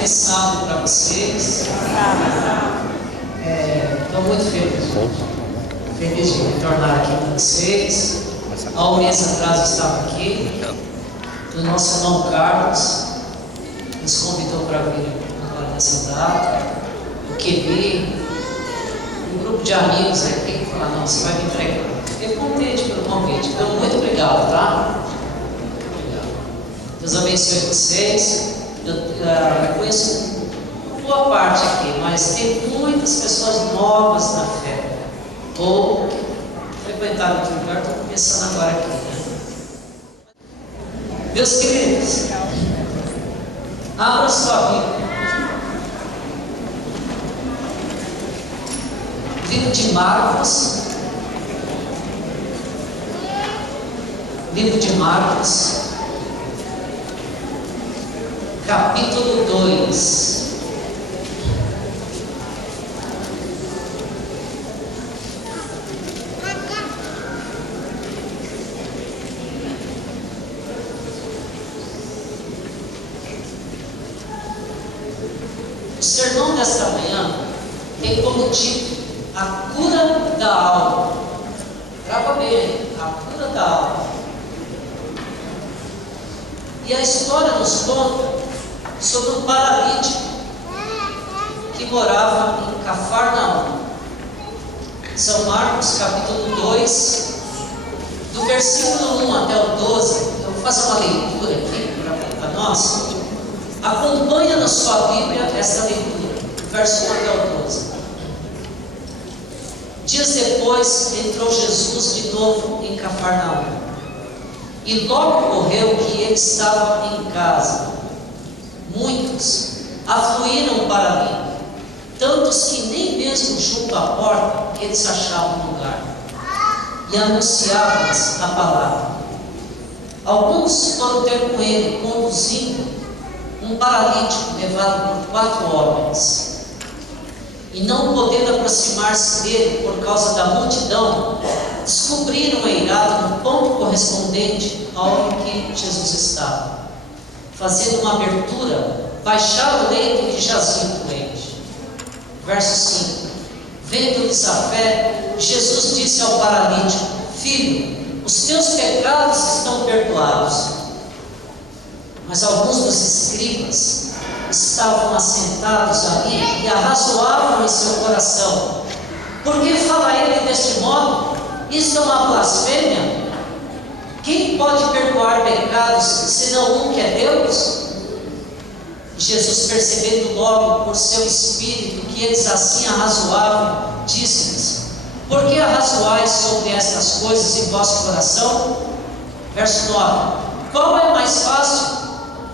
feliz sábado para vocês. Estou muito feliz de retornar aqui com vocês. Há um mês atrás eu estava aqui. O nosso irmão Carlos nos convidou para vir agora nessa data. O Kelly, um grupo de amigos aqui, falaram: não, você vai vir pregar. Fiquei contente pelo convite. Então, muito obrigado, tá? Muito obrigado. Deus abençoe vocês. Eu conheço boa parte aqui, mas tem muitas pessoas novas na fé, ou frequentaram outro lugar, estou começando agora aqui, né? Meus queridos, abra sua Bíblia. Livro de Marcos. Livro de Marcos, capítulo 2. O sermão desta manhã tem como título A Cura da Alma. Grava bem, a cura da alma. E a história nos conta sobre um paralítico que morava em Cafarnaum. São Marcos capítulo 2, do versículo 1 até o 12. Eu vou fazer uma leitura aqui para nós. Acompanha na sua Bíblia essa leitura, verso 1 até o 12. Dias depois entrou Jesus de novo em Cafarnaum. E logo ocorreu que ele estava em casa. Muitos afluíram para ali, tantos que nem mesmo junto à porta eles achavam lugar, e anunciavam-lhes a palavra. Alguns foram ter com ele, conduzindo um paralítico levado por 4 homens. E não podendo aproximar-se dele por causa da multidão, descobriram eirado no ponto correspondente ao em que Jesus estava. Fazendo uma abertura, baixaram o leito que jazia o doente. Verso 5. Vendo-lhes a fé, Jesus disse ao paralítico: Filho, os teus pecados estão perdoados. Mas alguns dos escribas estavam assentados ali e arrazoavam em seu coração: por que fala ele deste modo? Isto é uma blasfêmia. Quem pode perdoar pecados senão um que é Deus? Jesus, percebendo logo por seu espírito que eles assim arrazoavam, disse-lhes: por que arrazoais sobre estas coisas em vosso coração? Verso 9. Qual é mais fácil?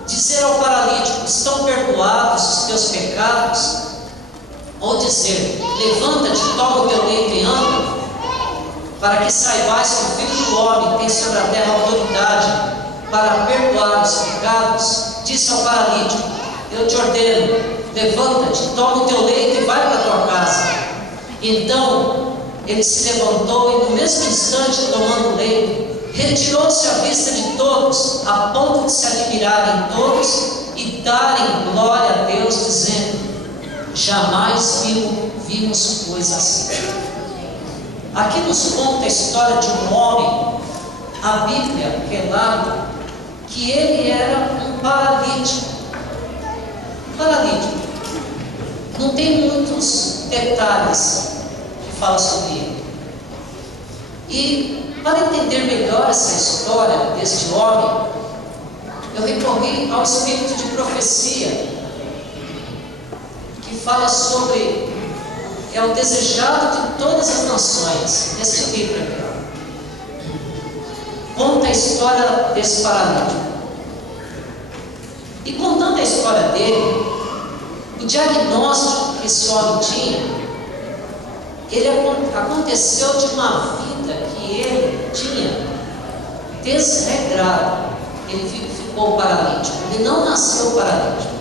Dizer ao paralítico: estão perdoados os teus pecados? Ou dizer: levanta-te, toma o teu leito e anda? Para que saibais que o Filho do Homem tem sobre a terra autoridade para perdoar os pecados, disse ao paralítico: eu te ordeno, levanta-te, toma o teu leito e vai para a tua casa. Então ele se levantou e no mesmo instante, tomando o leito, retirou-se à vista de todos, a ponto de se admirarem todos e darem glória a Deus, dizendo: jamais vimos coisa assim. Aqui nos conta a história de um homem. A Bíblia relata que ele era um paralítico. Paralítico. Não tem muitos detalhes que falam sobre ele. E para entender melhor essa história deste homem, eu recorri ao espírito de profecia, que fala sobre o desejado de todas as nações. Esse livro aqui, conta a história desse paralítico. E contando a história dele, o diagnóstico que esse homem tinha, aconteceu de uma vida que ele tinha desregrada. Ele ficou paralítico. Ele não nasceu paralítico.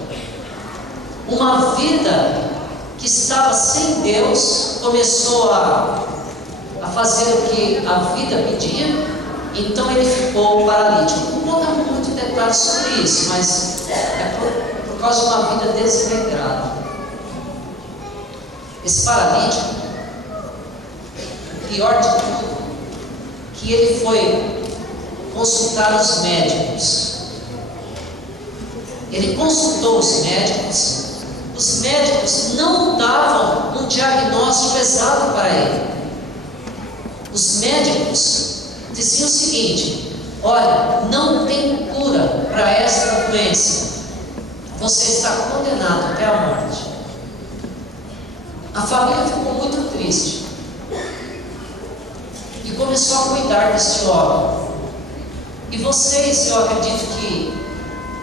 Uma vida que estava sem Deus começou a fazer o que a vida pedia. Então ele ficou paralítico. Não conta muito detalhes sobre isso, mas é por causa de uma vida desregrada. Esse paralítico, pior de tudo, que ele foi consultar os médicos. Ele consultou os médicos não davam um diagnóstico exato para ele. Os médicos diziam o seguinte: olha, não tem cura para esta doença, você está condenado até a morte. A família ficou muito triste e começou a cuidar deste homem. E vocês, eu acredito que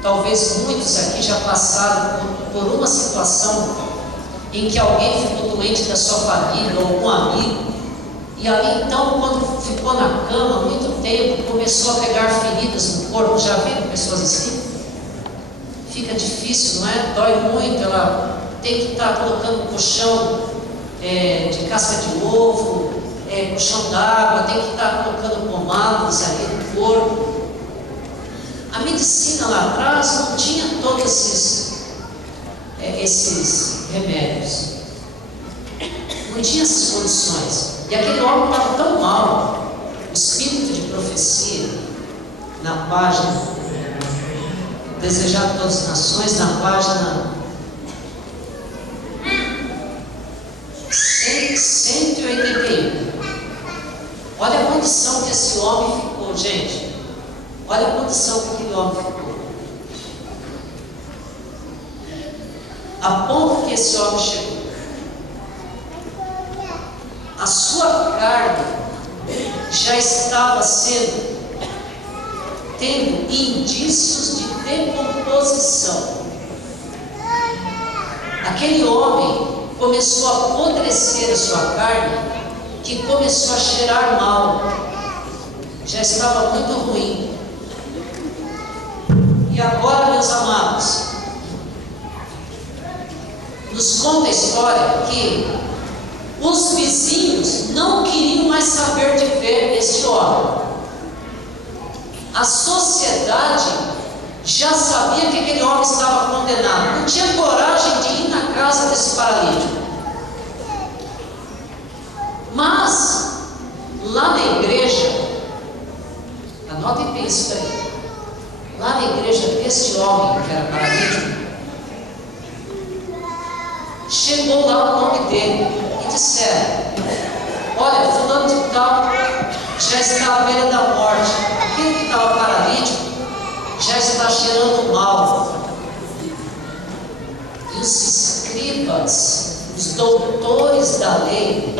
talvez muitos aqui já passaram por uma situação em que alguém ficou doente da sua família ou algum amigo, e ali então, quando ficou na cama muito tempo, começou a pegar feridas no corpo. Já viram pessoas assim? Fica difícil, não é? Dói muito, ela tem que estar colocando colchão de casca de ovo, colchão d'água, tem que estar colocando pomadas ali no corpo. A medicina lá atrás não tinha todos esses remédios, não tinha essas condições. E aquele homem estava tão mal. O espírito de profecia, na página Desejado Todas as Nações, na página 181. Olha a condição que esse homem ficou, gente. Olha a condição que aquele homem ficou. A ponto que esse homem chegou. A sua carne já estava tendo indícios de decomposição. Aquele homem começou a apodrecer a sua carne, que começou a cheirar mal, já estava muito ruim. E agora, meus amados, nos conta a história que os vizinhos não queriam mais saber de ver este homem. A sociedade já sabia que aquele homem estava condenado, não tinha coragem de ir na casa desse paralítico. Mas, lá na igreja, anotem bem isso aí, lá na igreja deste homem que era paralítico, chegou lá o nome dele e disseram: olha, fulano de tal já está à beira da morte, aquele que estava paralítico já está cheirando mal. E os escribas, os doutores da lei,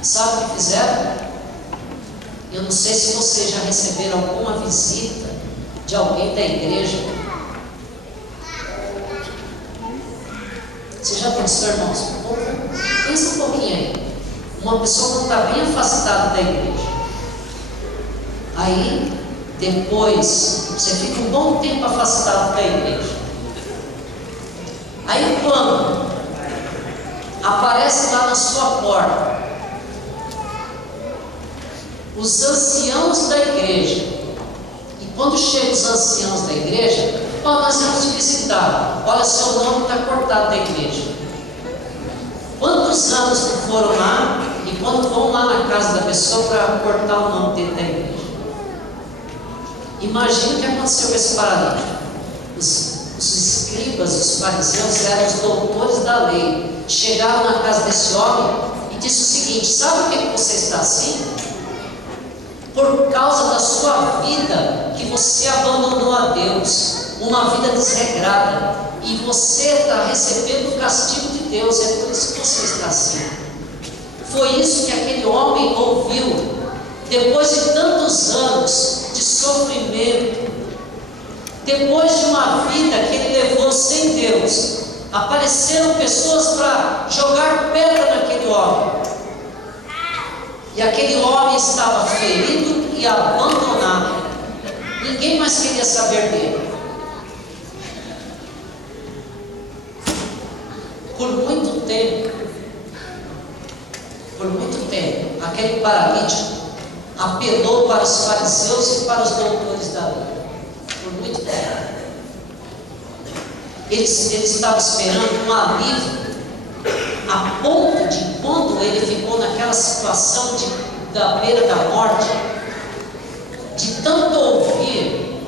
sabe o que fizeram? Eu não sei se vocês já receberam alguma visita de alguém da igreja. Você já pensou, irmãos? Pensa um pouquinho aí. Uma pessoa que está bem afastada da igreja. Aí, depois, você fica um bom tempo afastado da igreja. Aí, quando aparece lá na sua porta os anciãos da igreja, e quando chegam os anciãos da igreja, nós vamos te visitar. Olha, seu nome está cortado da igreja. Quantos anos que foram lá, e quando vão lá na casa da pessoa para cortar o nome dele da igreja? Imagina o que aconteceu com esse paralítico. Os escribas, os fariseus, eram os doutores da lei. Chegaram na casa desse homem e disse o seguinte: sabe por que você está assim? Por causa da sua vida, que você abandonou a Deus, uma vida desregrada, e você está recebendo o castigo de Deus, é por isso que você está assim. Foi isso que aquele homem ouviu, depois de tantos anos de sofrimento, depois de uma vida que ele levou sem Deus. Apareceram pessoas para jogar pedra naquele homem, e aquele homem estava ferido e abandonado. Ninguém mais queria saber dele. Por muito tempo, aquele paralítico apelou para os fariseus e para os doutores da lei. Por muito tempo. ele estava esperando um alívio, a ponto de, quando ele ficou naquela situação da beira da morte, de tanto ouvir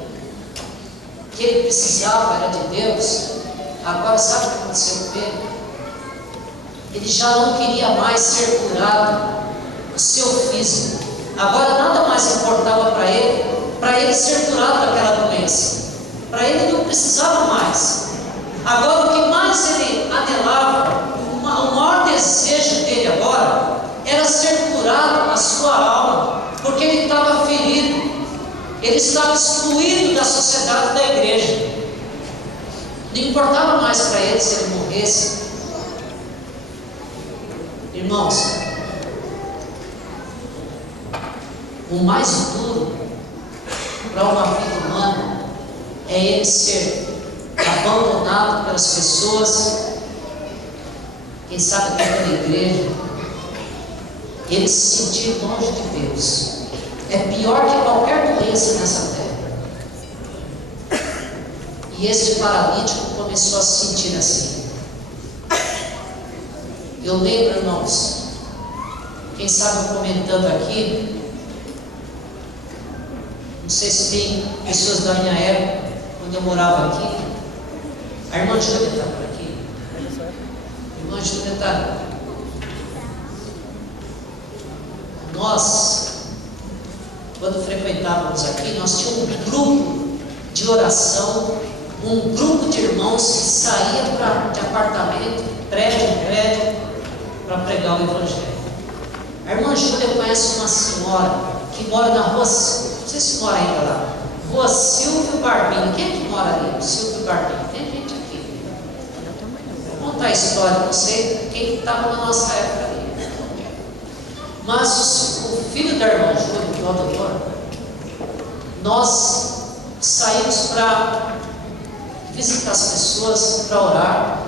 que ele precisava era de Deus. Agora sabe o que aconteceu com ele? Ele já não queria mais ser curado, o seu físico. Agora nada mais importava para ele ser curado daquela doença. Para ele não precisava mais. Agora o que mais ele anelava, o maior desejo dele agora, era ser curado a sua alma, porque ele estava ferido, ele estava excluído da sociedade da igreja. Não importava mais para ele se ele morresse. Irmãos, o mais duro para uma vida humana é ele ser abandonado pelas pessoas, quem sabe até pela igreja, ele se sentir longe de Deus. É pior que qualquer doença nessa terra. E este paralítico começou a se sentir assim. Eu lembro, irmãos, quem sabe comentando aqui, não sei se tem pessoas da minha época, quando eu morava aqui. A irmã Júlia está por aqui. A irmã Júlia está. Nós, quando frequentávamos aqui, nós tínhamos um grupo de oração, um grupo de irmãos que saía de apartamento, prédio em prédio, para pregar o Evangelho. A irmã Júlia conhece uma senhora que mora na rua, não sei se mora ainda lá, Rua Silvio Barbini. Quem é que mora ali? Silvio Barbini. Tem gente aqui. Vou contar a história, não sei quem estava na nossa época ali. Mas o filho da irmã Júlia, que é o doutor, nós saímos para visitar as pessoas, para orar.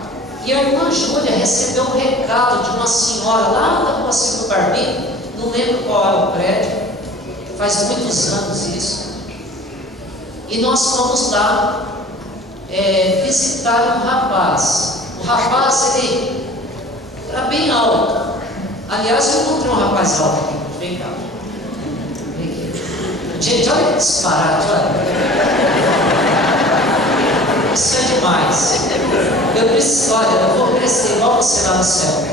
E a irmã Júlia recebeu um recado de uma senhora lá da Rua Silvio Barbini, não lembro qual é o prédio, faz muitos anos isso. E nós fomos lá visitar um rapaz. O rapaz, ele era bem alto. Aliás, eu encontrei um rapaz alto aqui. Vem cá. Vem aqui. Gente, olha que disparate, olha. Isso é demais. Eu preciso, olha, eu vou crescer igual você lá no céu.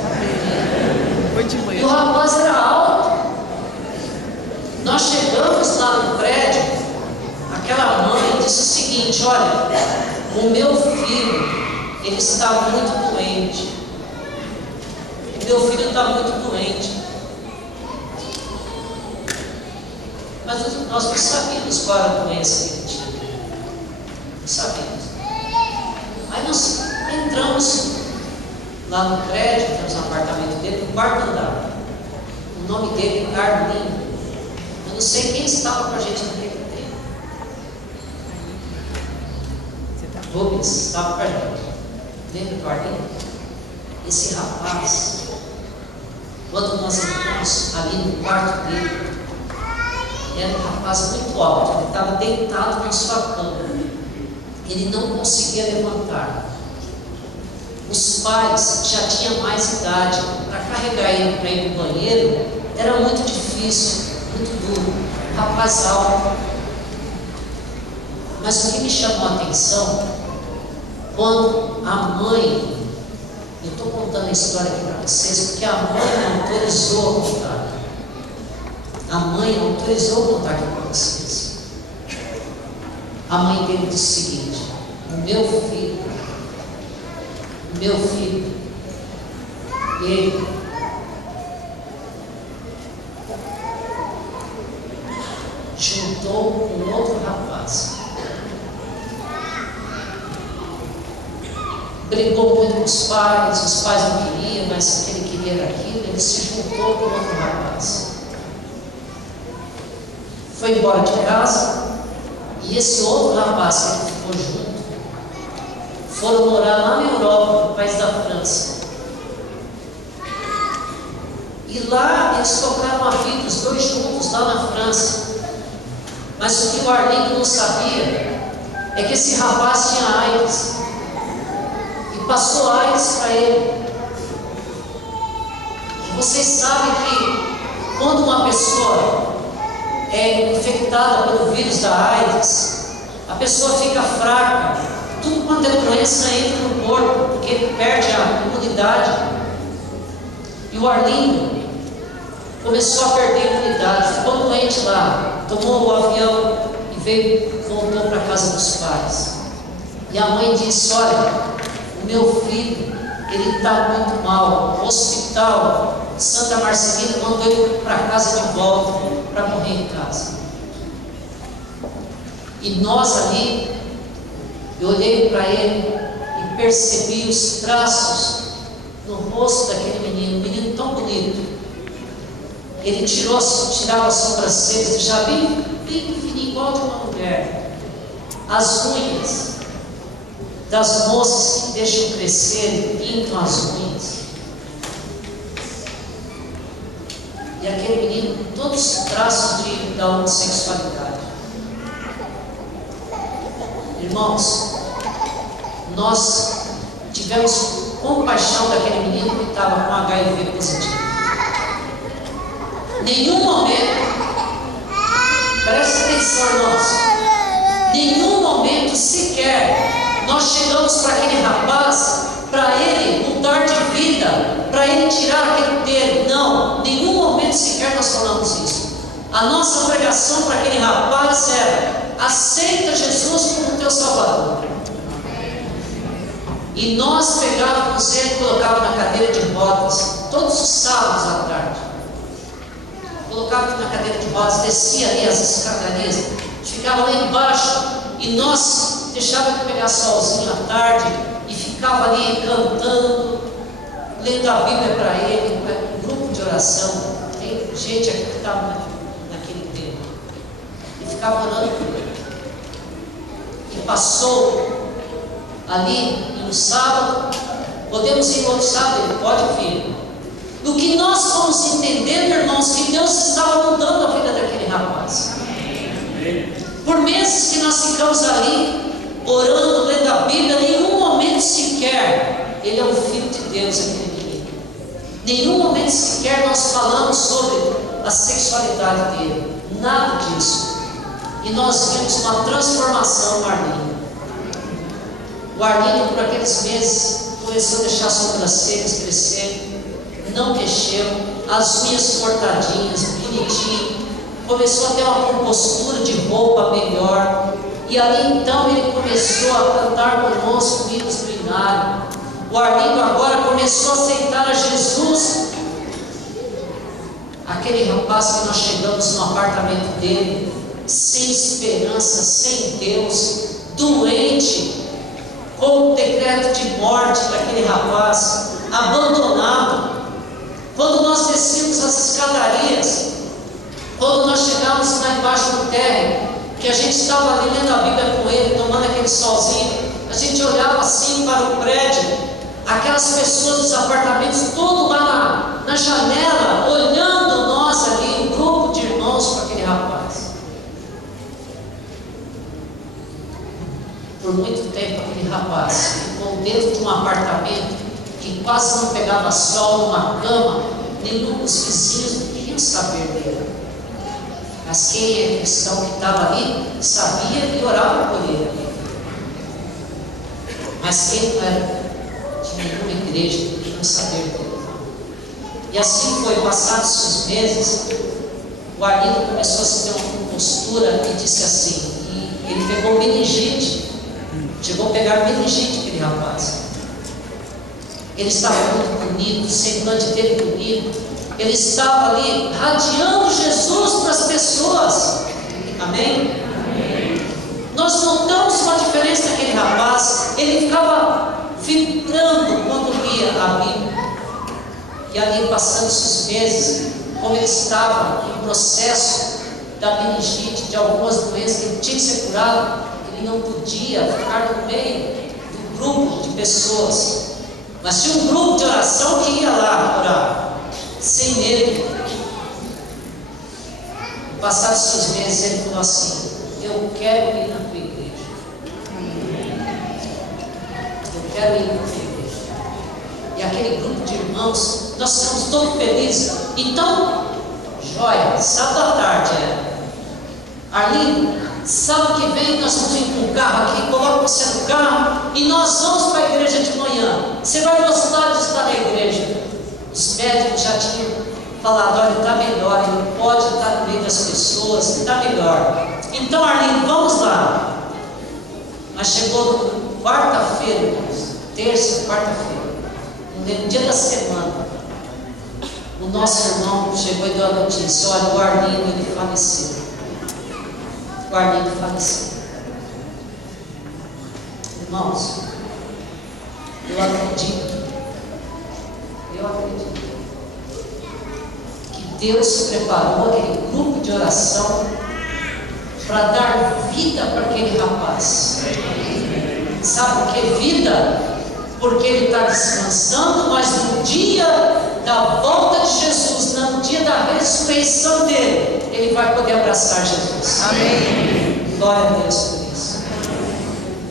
E o rapaz era alto. Nós chegamos lá no prédio, aquela mãe disse o seguinte: olha, o meu filho, ele está muito doente. O meu filho está muito doente. Mas nós não sabíamos qual era a doença que ele tinha. Não sabíamos. Aí nós entramos lá no prédio, temos um apartamento dele, no quarto andar. O nome dele é Carlinho. Eu não sei quem estava com a gente naquele tempo. Rubens estava com a gente. Lembra do Carlinho? Esse rapaz, quando nós entramos ali no quarto dele, era um rapaz muito alto, ele estava deitado na sua cama. Ele não conseguia levantar. Os pais já tinham mais idade, para carregar ele para ir no banheiro era muito difícil, muito duro. Rapaz alto. Mas o que me chamou a atenção, quando a mãe, eu estou contando a história aqui para vocês, porque a mãe autorizou a contar. A mãe autorizou a contar aqui para vocês. A mãe dele disse o seguinte: o meu filho, ele juntou com outro rapaz, brigou muito com os pais não queriam, mas o que ele queria era aquilo, ele se juntou com outro rapaz, foi embora de casa. E esse outro rapaz que ele ficou junto, foram morar lá na Europa, no país da França. E lá eles tocaram a vida, os dois juntos lá na França. Mas o que o Arlindo não sabia é que esse rapaz tinha AIDS. passou AIDS para ele. E vocês sabem que quando uma pessoa é infectada pelo vírus da AIDS, a pessoa fica fraca, tudo quanto é doença entra no corpo, porque ele perde a imunidade. E o Arlindo começou a perder a imunidade, ficou doente lá, tomou o avião e voltou para a casa dos pais. E a mãe disse: olha, o meu filho, ele está muito mal, o hospital Santa Marcelina mandou ele para casa de volta, para morrer em casa. E nós ali, eu olhei para ele e percebi os traços no rosto daquele menino, um menino tão bonito. Ele tirava as sobrancelhas, já bem pequenininho, igual de uma mulher. As unhas das moças que deixam crescer, pintam as unhas. E aquele menino com todos os traços da homossexualidade. Irmãos, nós tivemos compaixão daquele menino que estava com HIV positivo. Nenhum momento, preste atenção, irmãos, nenhum momento sequer nós chegamos para aquele rapaz, para ele mudar de vida, para ele tirar aquele dele. Não, nenhum momento sequer nós falamos isso. A nossa pregação para aquele rapaz era: aceita Jesus como teu Salvador. E nós pegávamos ele e colocávamos na cadeira de rodas, todos os sábados à tarde. Colocávamos na cadeira de rodas, descia ali as escadarias, ficava lá embaixo, e nós deixávamos ele pegar solzinho à tarde, e ficava ali cantando, lendo a Bíblia para ele, um grupo de oração. Tem gente aqui que estava naquele tempo, e ficava orando por ele. E passou ali no sábado, podemos ir no outro sábado, ele pode vir. No que nós fomos entendendo, irmãos, que Deus estava mudando a vida daquele rapaz. Por meses que nós ficamos ali, orando, lendo a Bíblia, nenhum momento sequer, ele é um filho de Deus, aquele menino. Nenhum momento sequer nós falamos sobre a sexualidade dele, nada disso. E nós vimos uma transformação no Arlindo. O Arlindo, por aqueles meses, começou a deixar as sobrancelhas crescer, não mexeu, as unhas cortadinhas, bonitinho, começou a ter uma compostura de roupa melhor. E ali então ele começou a cantar conosco hinos do Inário. O Arlindo agora começou a aceitar a Jesus. Aquele rapaz que nós chegamos no apartamento dele, sem esperança, sem Deus, doente, com o decreto de morte daquele rapaz, abandonado. Quando nós descíamos as escadarias, quando nós chegávamos lá embaixo do térreo, que a gente estava ali lendo a Bíblia com ele, tomando aquele solzinho, a gente olhava assim para o prédio, aquelas pessoas dos apartamentos, todo lá na janela, olhando nós ali, um grupo de irmãos com aquele rapaz. Por muito tempo aquele rapaz ficou dentro de um apartamento que quase não pegava sol, numa cama, nenhum dos vizinhos não queriam saber dele. Mas quem é cristão que estava ali, sabia e orava por ele. Mas quem não era de nenhuma igreja, não queria saber dele. E assim foi, passados os meses, o Arlindo começou a se ter uma compostura e disse assim, e ele pegou meningite, chegou a pegar meningite aquele rapaz. Ele estava muito bonito, o semblante dele bonito, ele estava ali radiando Jesus para as pessoas. Amém? Amém? Nós notamos uma diferença naquele rapaz. Ele ficava vibrando quando lia a Bíblia. E ali, passando os meses, como ele estava em processo da meningite, de algumas doenças que ele tinha que ser curado, ele não podia ficar no meio do grupo de pessoas. Mas tinha um grupo de oração que ia lá orar, sem medo. Passados os meses, ele falou assim: eu quero ir na tua igreja. Eu quero ir na tua igreja. aquele grupo de irmãos, nós ficamos todos felizes. Então, joia, sábado à tarde Arlindo, sábado que vem nós vamos ir com um carro aqui, coloca você no carro e nós vamos para a igreja de manhã. Você vai gostar de estar na igreja. Os médicos já tinham falado, olha, está melhor, ele pode estar no meio das pessoas, está melhor. Então, Arlindo, vamos lá. Mas chegou quarta-feira, terça, quarta-feira, no dia da semana, o nosso irmão chegou e deu a notícia, olha, o Arlindo, ele faleceu. O Arlindo faleceu. Irmãos, eu acredito que Deus preparou aquele grupo de oração para dar vida para aquele rapaz. Sabe por que vida? Porque ele está descansando, mas no dia da volta de Jesus, no dia da ressurreição dele, ele vai poder abraçar Jesus. Amém. Glória a Deus por isso.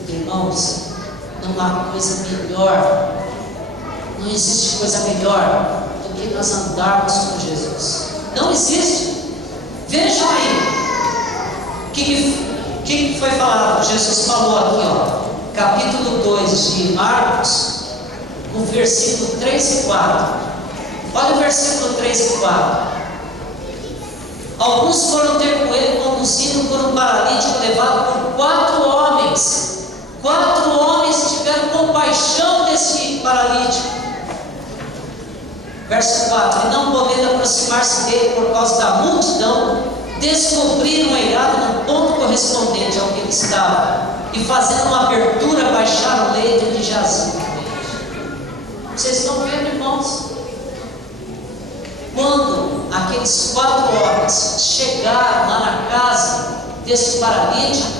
Irmãos, não há coisa melhor, não existe coisa melhor do que nós andarmos com Jesus. Não existe. Vejam aí o que foi falado. Jesus falou aqui, capítulo 2 de Marcos, no versículo 3 e 4. Olha o versículo 3 e 4. Alguns foram ter com ele, conduzido por um paralítico levado por 4 homens. 4 homens tiveram compaixão desse paralítico. Verso 4: E não podendo aproximar-se dele por causa da multidão, descobriram eirado no ponto correspondente ao que ele estava, e fazendo uma abertura, baixaram o leito de jazia. Vocês estão vendo, irmãos? Quando aqueles 4 homens chegaram lá na casa desse paralítico,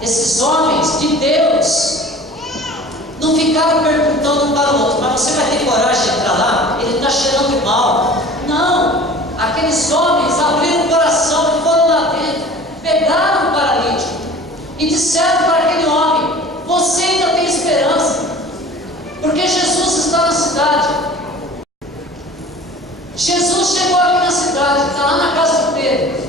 esses homens de Deus não ficaram perguntando um para o outro, mas você vai ter coragem de entrar lá? Ele está cheirando mal. Não, aqueles homens abriram o coração e foram lá dentro, pegaram o paralítico e disseram para aquele homem: você ainda tem esperança, porque Jesus está na cidade. Jesus chegou aqui na cidade, está lá na casa de Pedro.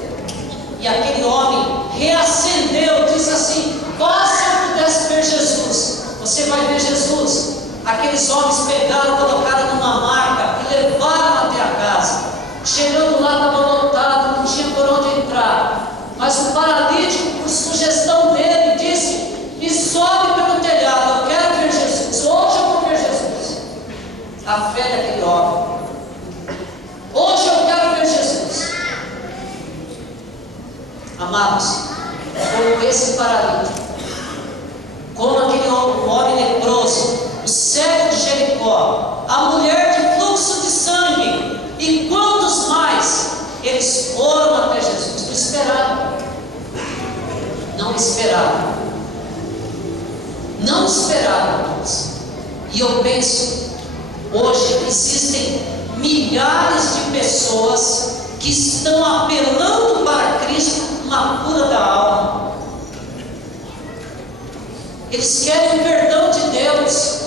E aquele homem reacendeu, disse assim: se eu pudesse ver Jesus, você vai ver Jesus. Aqueles homens pegaram, colocaram numa maca e levaram até a casa. Chegando lá, estava lotado, não tinha por onde entrar. Mas o paralítico, por sugestão dele, disse: me sobe pelo telhado, eu quero ver Jesus. Hoje eu vou ver Jesus. A fé daquele homem. Hoje eu quero ver Jesus. Amados, como esse paralítico, como aquele homem leproso, o cego de Jericó, a mulher de fluxo de sangue, e quantos mais, eles foram até Jesus. Não esperaram. Não esperaram. Não esperaram, irmãos. E eu penso, hoje existem milhares de pessoas que estão apelando para Cristo uma cura da alma. Eles querem o perdão de Deus.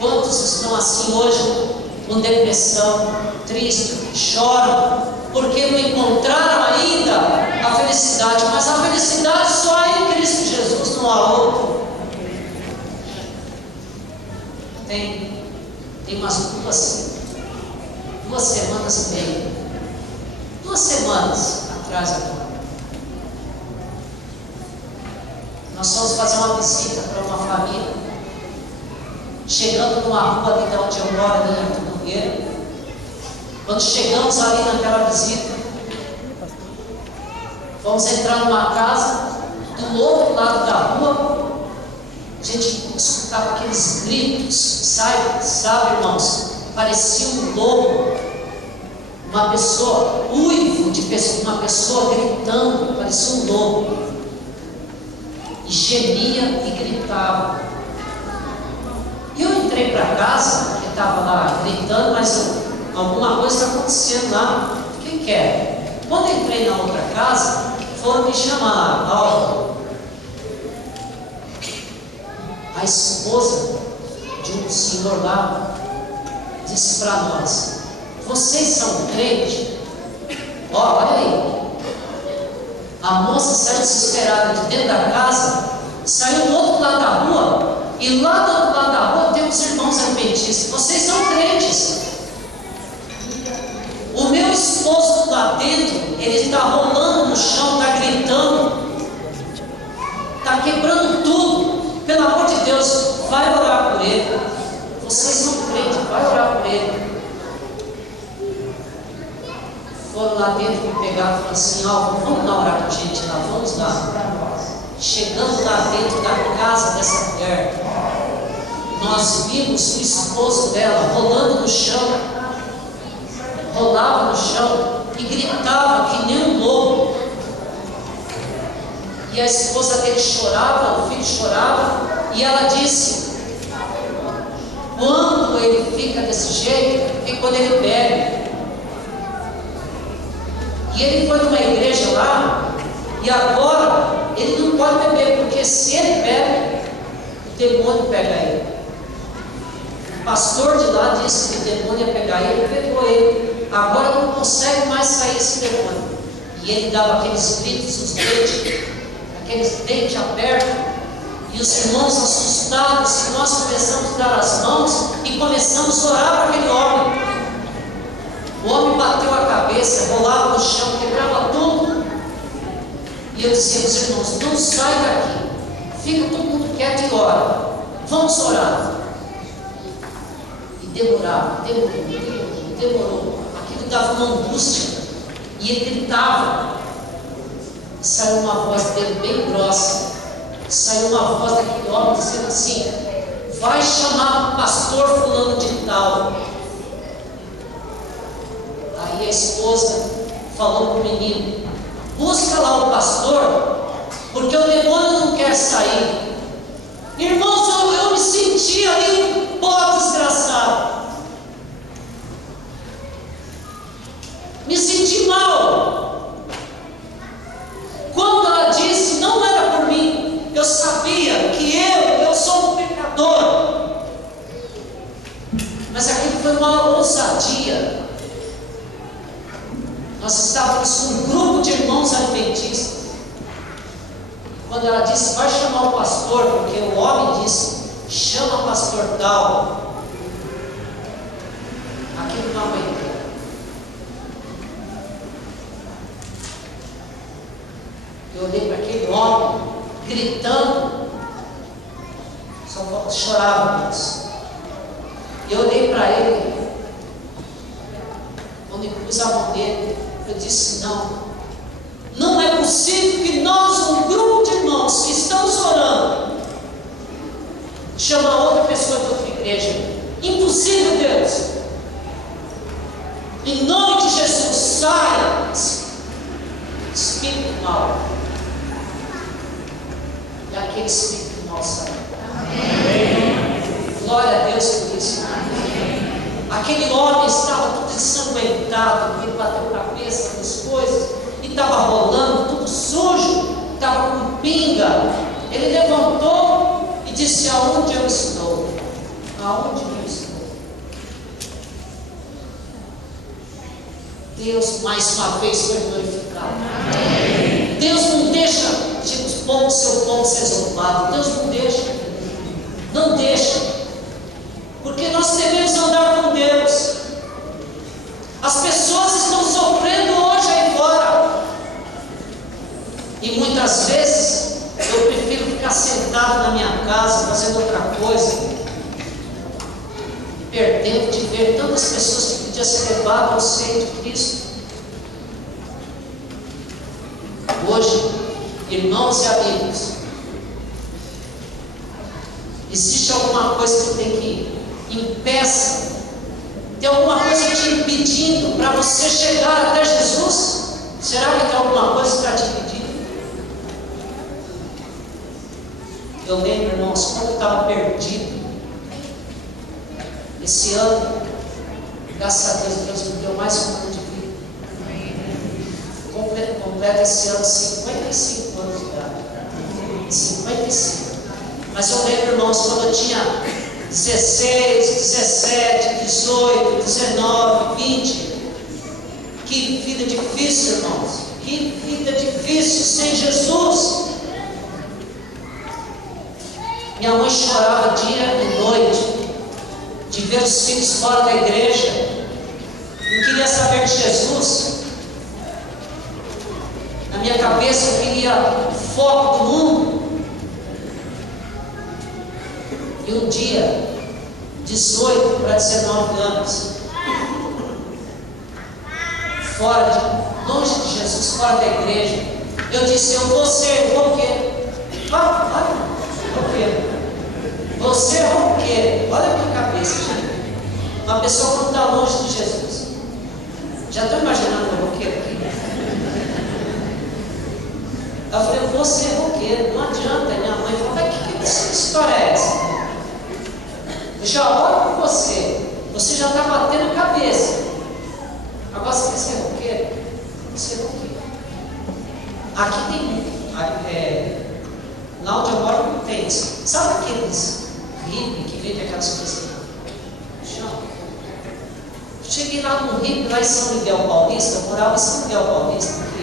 Quantos estão assim hoje, com depressão, triste, choram, porque não encontraram ainda a felicidade, mas a felicidade só há em Cristo Jesus, não há outro. Tem umas 2 semanas e meia, 2 semanas atrás agora, nós fomos fazer uma visita para uma família. Chegando numa rua ali de onde eu moro, ali em Tucurugueira, quando chegamos ali naquela visita, vamos entrar numa casa, do outro lado da rua, a gente escutava aqueles gritos, sabe, irmãos? Parecia um lobo, uma pessoa, uma pessoa gritando, parecia um lobo, e gemia e gritava. E eu entrei para casa, que estava lá gritando, mas alguma coisa está acontecendo lá, fiquei quieto. Quando eu entrei na outra casa, foram me chamar, a esposa de um senhor lá, disse para nós: vocês são crentes? Ó, olha aí. A moça saiu desesperada de dentro da casa, saiu do outro lado da rua, e lá do outro lado da rua tem os irmãos adventistas. Vocês são crentes? O meu esposo lá dentro, ele está rolando no chão, está gritando, está quebrando tudo. Pelo amor de Deus, vai orar por ele. Vocês são crentes, vai orar por ele. Foram lá dentro, me pegaram e falaram assim: ó, vamos lá orar com a gente lá, vamos lá. Chegando lá dentro da casa dessa mulher, nós vimos o esposo dela rolando no chão, rolava no chão e gritava que nem um lobo. E a esposa dele chorava, o filho chorava, e ela disse: quando ele fica desse jeito, é quando ele bebe. E ele foi numa igreja lá, e agora ele não pode beber, porque se ele bebe, o demônio pega ele. O pastor de lá disse que o demônio ia pegar ele, pegou ele. Agora não consegue mais sair esse demônio. E ele dava aqueles gritos, os dentes, aqueles dentes abertos, e os irmãos assustados, e nós começamos a dar as mãos e começamos a orar para aquele homem. O homem bateu a cabeça, rolava no chão, quebrava tudo. E eu dizia aos irmãos: não sai daqui, fica todo mundo quieto e ora, vamos orar. E demorava, demorou. Aquilo dava uma angústia, e ele gritava. E saiu uma voz dele bem grossa, saiu uma voz daquele homem dizendo assim: vai chamar o pastor fulano de tal. Aí a esposa falou para o menino: busca lá o pastor, porque o demônio não quer sair. Irmãos, eu me senti ali um pó desgraçado, me senti mal. Quando ela disse, não era por mim, eu sabia que eu sou um pecador, mas aquilo foi uma ousadia. Nós estávamos com um grupo de irmãos adventistas. Quando ela disse: vai chamar o pastor, porque o homem disse: chama o pastor tal. Aquilo não aguentou. Eu olhei para aquele homem, gritando, só chorávamos. Eu olhei para ele, quando eu pus a mão dele, eu disse: não é possível que nós, um grupo de irmãos que estamos orando, chama outra pessoa de outra igreja. Impossível, Deus. Em nome de Jesus, saia espírito mal. E aquele espírito mal saiu. Glória a Deus por isso. Aquele homem estava tudo ensanguentado, porque ele bateu a cabeça nas coisas, e estava rolando, tudo sujo, estava com pinga. Ele levantou e disse: aonde eu estou? Aonde eu estou? Deus mais uma vez foi glorificado. Deus não deixa o seu povo ser zombado. Deus não deixa. Não deixa. Porque nós devemos andar com Deus. As pessoas estão sofrendo hoje aí fora, e muitas vezes eu prefiro ficar sentado na minha casa fazendo outra coisa, perdendo de ver tantas pessoas que podiam ser levadas ao seio de Cristo. Hoje, irmãos e amigos, existe alguma coisa que tem que impeça? Tem alguma coisa te impedindo para você chegar até Jesus? Será que tem alguma coisa que está te impedindo? Eu lembro, irmãos, quando eu estava perdido, esse ano, graças a Deus, Deus me deu mais um ano de vida. Completa esse ano 55 anos de idade. 55. Mas eu lembro, irmãos, quando eu tinha 16, 17, 18, 19, 20. Que vida difícil, irmãos. Que vida difícil sem Jesus. Minha mãe chorava dia e noite de ver os filhos fora da igreja. Não queria saber de Jesus. Na minha cabeça eu queria foco do mundo. E um dia, 18 para 19 anos, longe de Jesus, fora da igreja, eu disse: eu vou ser roqueiro. Vai, roqueiro. Você é roqueiro. Olha a minha cabeça, gente. Uma pessoa que não está longe de Jesus. Já estou imaginando o roqueiro aqui. Eu falei: eu vou ser roqueiro. Não adianta. Minha mãe falou: mas que história é essa? Eu já oro por você. Você já está batendo cabeça. Agora você quer ser roqueiro? Você é roqueiro. Aqui tem lá onde eu moro não tem isso. Sabe aqueles hippie que vende aquelas coisas no chão? Cheguei lá no hippie, lá em São Miguel Paulista. Eu morava em São Miguel Paulista. Aqui.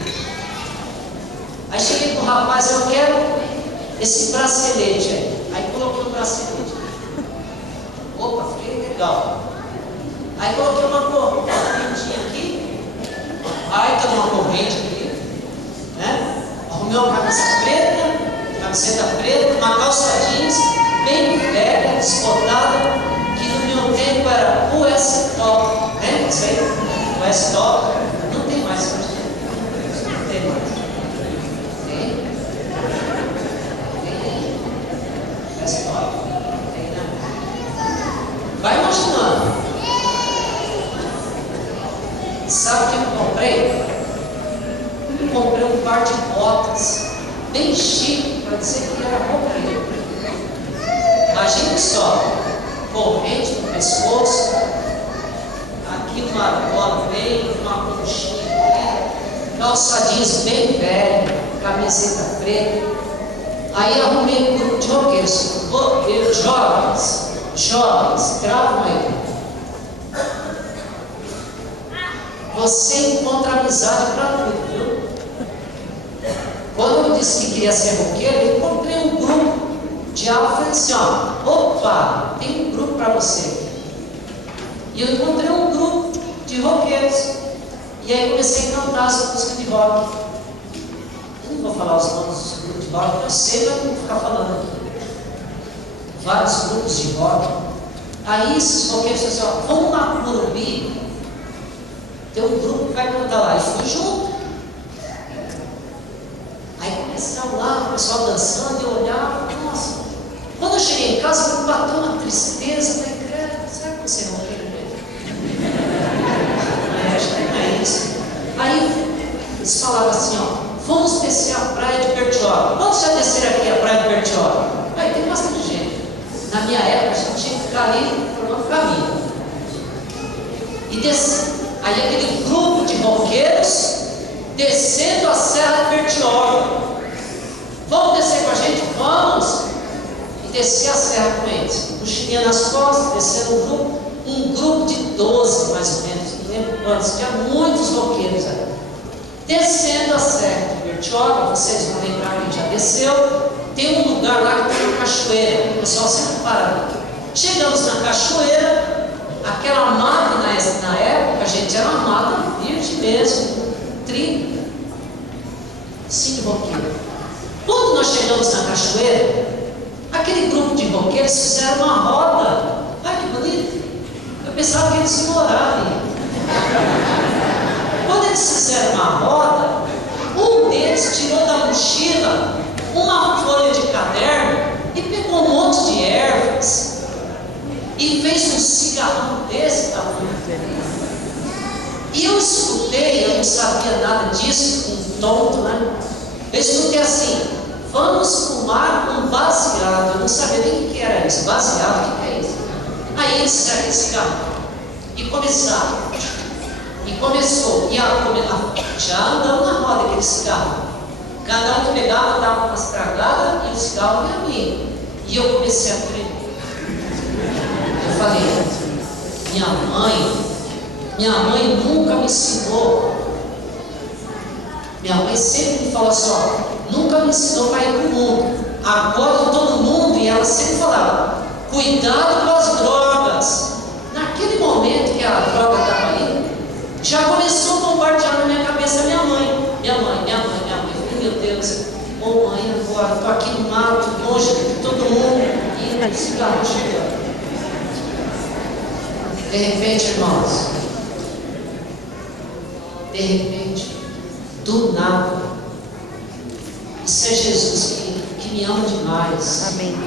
Aí cheguei pro rapaz: eu quero esse bracelete aí. Aí coloquei o bracelete. Opa, falei: legal. Aí coloquei uma correntinha aqui. Aí tem uma corrente aqui, né? Arrumei uma camiseta preta, uma calça jeans bem velha, desbotada, que no meu tempo era US Top, né? Isso aí, US Top. Não tem mais hoje. Não tem mais. Tem? US Top? Tem, né? Vai imaginando. Sabe o que eu comprei? Eu comprei um par de botas bem chique, para dizer que era roqueiro. Imagine só: corrente no pescoço, aqui uma bola bem, uma conchinha aqui, calça jeans bem velha, camiseta preta. Aí arrumei um grupo de roqueiros, jovens, gravam aí. Você encontra amizade para tudo, viu? Quando eu disse que queria ser roqueiro, eu encontrei um grupo de algo e falei assim: ó, opa, tem um grupo para você. E eu encontrei um grupo de roqueiros. E aí comecei a cantar as músicas de rock. Eu não vou falar os nomes dos grupos de rock, eu sei, mas não vou ficar falando aqui. Vários grupos de rock. Aí esses roqueiros disseram assim: ó, vamos lá para o Morumbi. Tem um grupo que vai cantar lá. E fui junto. Aí começaram lá, o pessoal dançando, e eu olhava, nossa. Quando eu cheguei em casa, me bateu uma tristeza. Eu falei: credo, será que você não quer mesmo? Acho que não é isso. Aí eles falaram assim: ó, vamos descer a praia de Bertioga. Vamos já descer aqui a praia de Bertioga? Aí tem bastante gente. Na minha época, a gente tinha que ficar ali formando caminho. E descer. Aí aquele grupo de roqueiros descendo a Serra de Bertioga. Vamos descer com a gente? Vamos! E descer a serra com eles. Mochilinha nas costas, descendo um grupo de 12 mais ou menos, não lembro quantos, tinha muitos roqueiros ali. Descendo a Serra de Bertioga, vocês vão lembrar que a gente já desceu, tem um lugar lá que tem uma cachoeira, o pessoal sempre para. Chegamos na cachoeira. Aquela mata na época, gente, era uma mata virgem mesmo, trigo, sim, de roqueiro. Quando nós chegamos na cachoeira, aquele grupo de roqueiros fizeram uma roda. Ai, que bonito! Eu pensava que eles iam morar ali. Quando eles fizeram uma roda, um deles tirou da mochila uma folha de caderno e pegou um monte de ervas e fez um cigarrão desse tamanho. E eu escutei, eu não sabia nada disso, um tonto, né? Eu escutei assim: vamos fumar um baseado. Eu não sabia nem o que era isso. Baseado, o que é isso? Aí eles fizeram esse cigarrão e começaram. E começou, já andando na roda aquele cigarro. Cada um que pegava dava uma estragada e o cigarro ia vindo. E eu comecei a tremer. Eu falei, minha mãe nunca me ensinou. Minha mãe sempre me falou assim, ó, nunca me ensinou para ir para o mundo. Agora eu estou no mundo, e ela sempre falava, cuidado com as drogas. Naquele momento que a droga estava aí, já começou a bombardear na minha cabeça minha mãe. Minha mãe. Eu falei, meu Deus, ô mãe, agora estou aqui no mato, longe de todo mundo, e cigarro chegando. De repente, irmãos, do nada, isso é Jesus que me ama demais. Amém.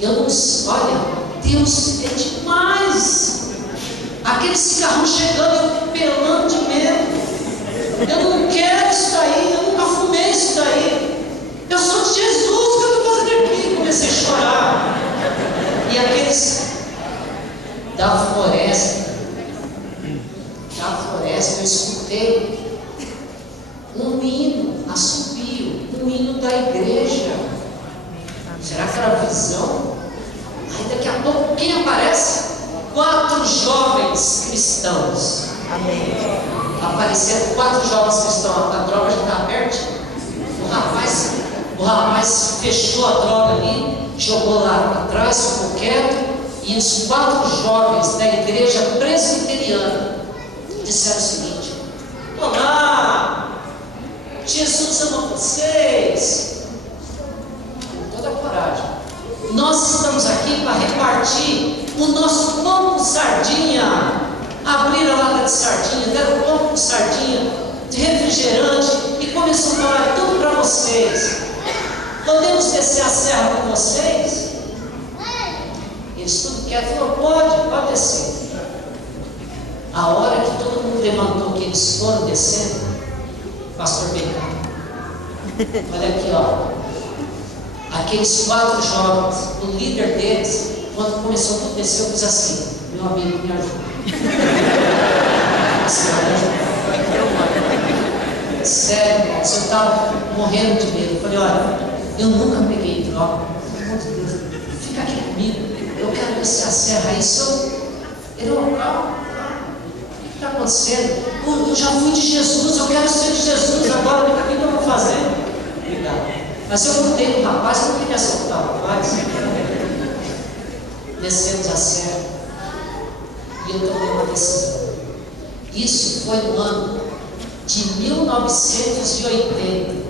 Eu não, olha, Deus é demais. Aquele cigarrão chegando, eu pelando de medo. Eu não quero isso daí, eu nunca fumei isso daí. Eu sou de Jesus, o que eu estou fazendo aqui? Comecei a chorar. E aqueles da floresta, eu escutei um hino, assobio, um hino da igreja. Será que era visão? Aí daqui a pouco, quem aparece? 4 jovens cristãos. Amém. Apareceram 4 jovens cristãos, a droga já está perto. O rapaz fechou a droga ali, jogou lá atrás, ficou quieto, e os 4 jovens da igreja presbiteriana disseram o seguinte: olá, Jesus ama vocês. Com toda a coragem, nós estamos aqui para repartir o nosso pão com sardinha. Abriram a lata de sardinha, deram pão com sardinha, de refrigerante, e começou a falar tudo para vocês. Podemos descer a serra com vocês? Eles tudo quieto, falou, pode descer. A hora que todo mundo levantou, que eles foram descendo, pastor Becado, olha aqui, ó, aqueles 4 jovens, o líder deles, quando começou a descer, eu fiz assim: meu amigo, me ajuda. Sério, irmãos, eu estava morrendo de medo. Eu falei, olha, eu nunca peguei droga, pelo amor de Deus, fica aqui comigo, eu quero descer a serra aí. Ele falou, calma, o que está acontecendo? Eu já fui de Jesus, eu quero ser de Jesus agora, o que eu vou fazer? Obrigado. Mas eu voltei no rapaz, eu não queria soltar o rapaz. Descemos a serra e eu tomei uma decisão. Isso foi no ano de 1980.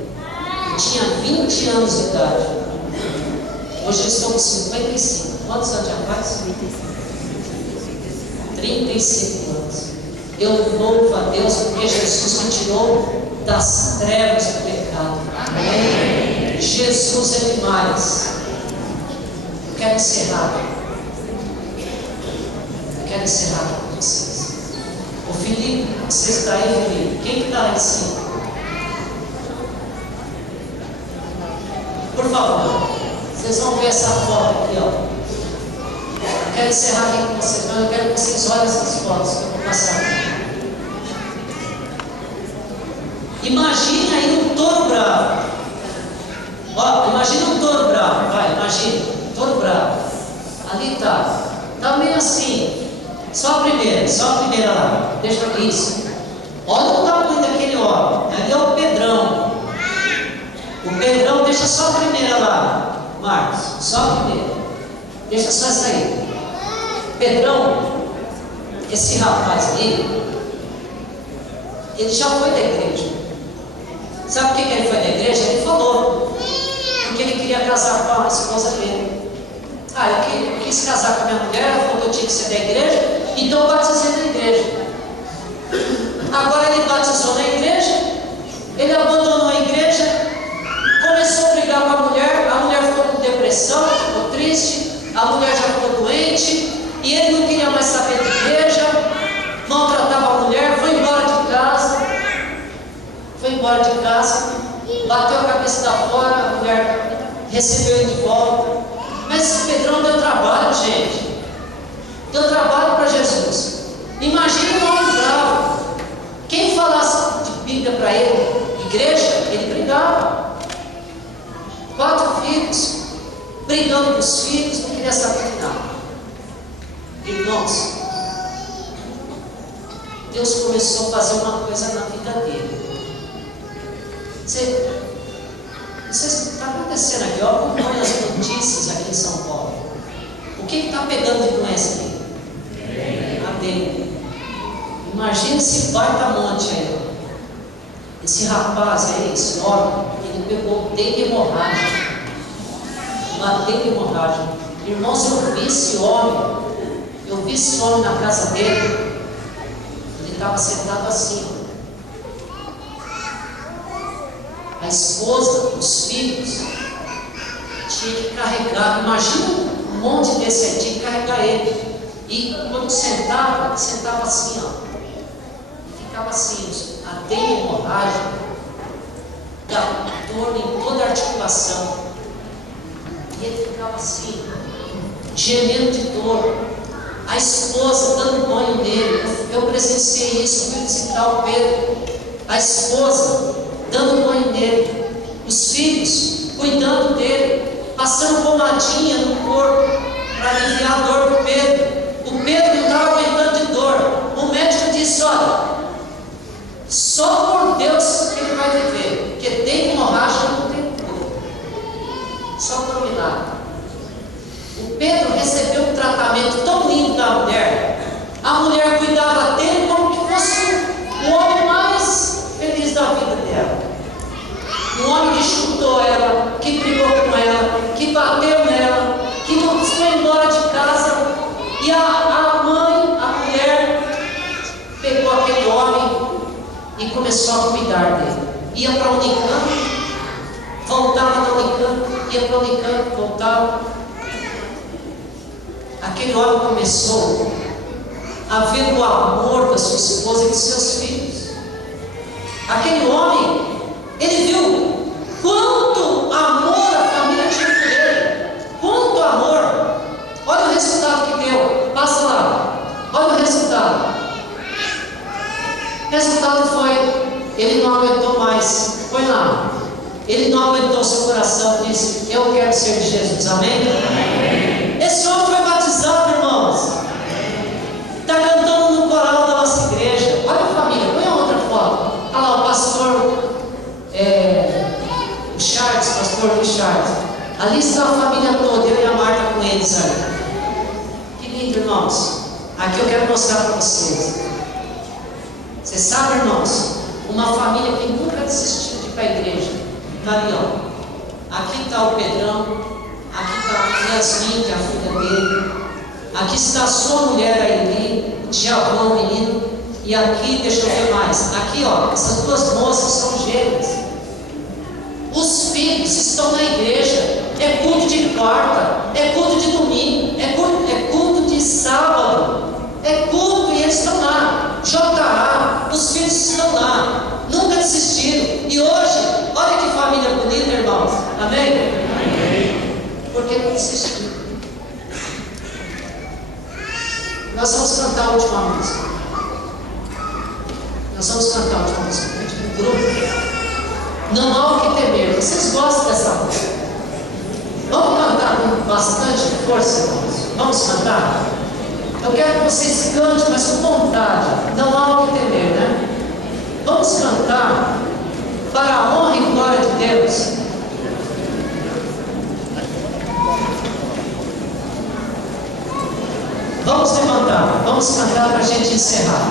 Eu tinha 20 anos de idade. Hoje eu estou com 55. Quantos anos já faz? 35 anos. Eu louvo a Deus porque Jesus me tirou das trevas do pecado. Amém. Jesus é demais. Eu quero encerrar com vocês. O Felipe, você está aí, Felipe? Quem está lá em cima? Por favor, vocês vão ver essa foto aqui, ó. Eu quero encerrar aqui com vocês, mas eu quero que vocês olhem essas fotos que eu vou passar aqui. Imagina aí um touro bravo. Ó, imagina um touro bravo, vai, imagina, touro bravo. Ali está. Está meio assim. Só a primeira lá. Deixa isso. Olha o tamanho daquele homem. Ali é o Pedrão. O Pedrão, deixa só a primeira lá, Marcos. Só a primeira. Deixa só essa aí. Pedrão, esse rapaz aí, ele já foi da igreja. Sabe por que ele foi da igreja? Ele falou. Porque ele queria casar com a esposa dele. Eu quis casar com a minha mulher, ela falou que eu tinha que ser da igreja, então eu batizei na igreja. Agora ele batizou na igreja, ele abandonou a igreja, começou a brigar com a mulher ficou com depressão, ficou triste, a mulher já ficou doente, e ele não queria mais saber de igreja, maltratava a mulher, foi embora de casa, bateu a cabeça da fora, a mulher recebeu ele de volta. Mas esse Pedrão deu trabalho, gente. Deu trabalho para Jesus. Imagina um homem bravo. Quem falasse de Bíblia para ele, igreja, ele brigava. 4 filhos, brigando com os filhos, não queria saber de nada. Irmãos, Deus começou a fazer uma coisa na vida dele. Não sei se está acontecendo aqui, olha as notícias aqui em São Paulo. O que está pegando de doença aqui? A dengue. Imagina esse baita monte aí. Esse rapaz aí, esse homem, ele pegou dengue hemorrágica. Uma dengue hemorrágica. Irmãos, eu vi esse homem na casa dele. Ele estava sentado assim. A esposa, os filhos, tinha que carregar. Imagina um monte desse aí, tinha que carregar ele. E quando sentava assim, ó. E ficava assim, a dengue hemorrágica, dava dor em toda a articulação. E ele ficava assim, gemendo de dor. A esposa dando banho nele. Eu presenciei isso, fui visitar o Pedro. A esposa dando banho nele. Os filhos cuidando dele, passando pomadinha no corpo para aliviar a dor do Pedro. O Pedro não estava aguentando de dor. O médico disse: olha, só por Deus que ele vai viver, porque tem hemorragia, não tem cura. Só por milagre. O Pedro recebeu um tratamento tão lindo da mulher. A mulher cuidava dele como que fosse o homem mais feliz da vida dela. Um homem que chutou ela, que brigou com ela, que bateu nela, que não foi embora de casa. E a mãe, a mulher, pegou aquele homem e começou a cuidar dele. Ia para a Unicamp, voltava da Unicamp, ia para a Unicamp, voltava. Aquele homem começou a ver o amor da sua esposa e de seus filhos. Aquele homem, ele viu quanto amor a família tinha por ele. Quanto amor. Olha o resultado que deu. Passa lá. Olha o resultado. O resultado foi, ele não aguentou mais. Foi lá. Ele não aguentou seu coração e disse: eu quero ser de Jesus. Amém? Amém. Esse homem foi batizado, irmãos. Está cantando no coral da nossa igreja. Olha a família. Põe a outra foto. Olha lá o pastor o Charles, pastor Luiz Charles. Ali está a família toda, eu e a Marta com eles ali. Que lindo, irmãos. Aqui eu quero mostrar para vocês. Vocês sabem, irmãos, uma família que nunca desistiu de ir para a igreja. Está ali, ó. Aqui está o Pedrão. Aqui está a Yasmin, que é a filha dele. Aqui está a sua mulher, a Eli, o Diabão, o menino. E aqui, deixa eu ver mais. Aqui, ó, essas duas moças são gêmeas. Os filhos estão na igreja. É culto de quarta, é culto de domingo, é culto de sábado, é culto e eles estão lá. JA, os filhos estão lá, nunca desistiram. E hoje, olha que família bonita, irmãos. Amém? Amém. Porque não desistiram. Nós vamos cantar a última música. Nós vamos cantar a última música. Um grupo. Não há o que temer. Vocês gostam dessa música? Vamos cantar com bastante força, irmãos. Vamos cantar? Eu quero que vocês cantem, mas com vontade. Não há o que temer, né? Vamos cantar para a honra e glória de Deus. Vamos levantar. Vamos cantar para a gente encerrar.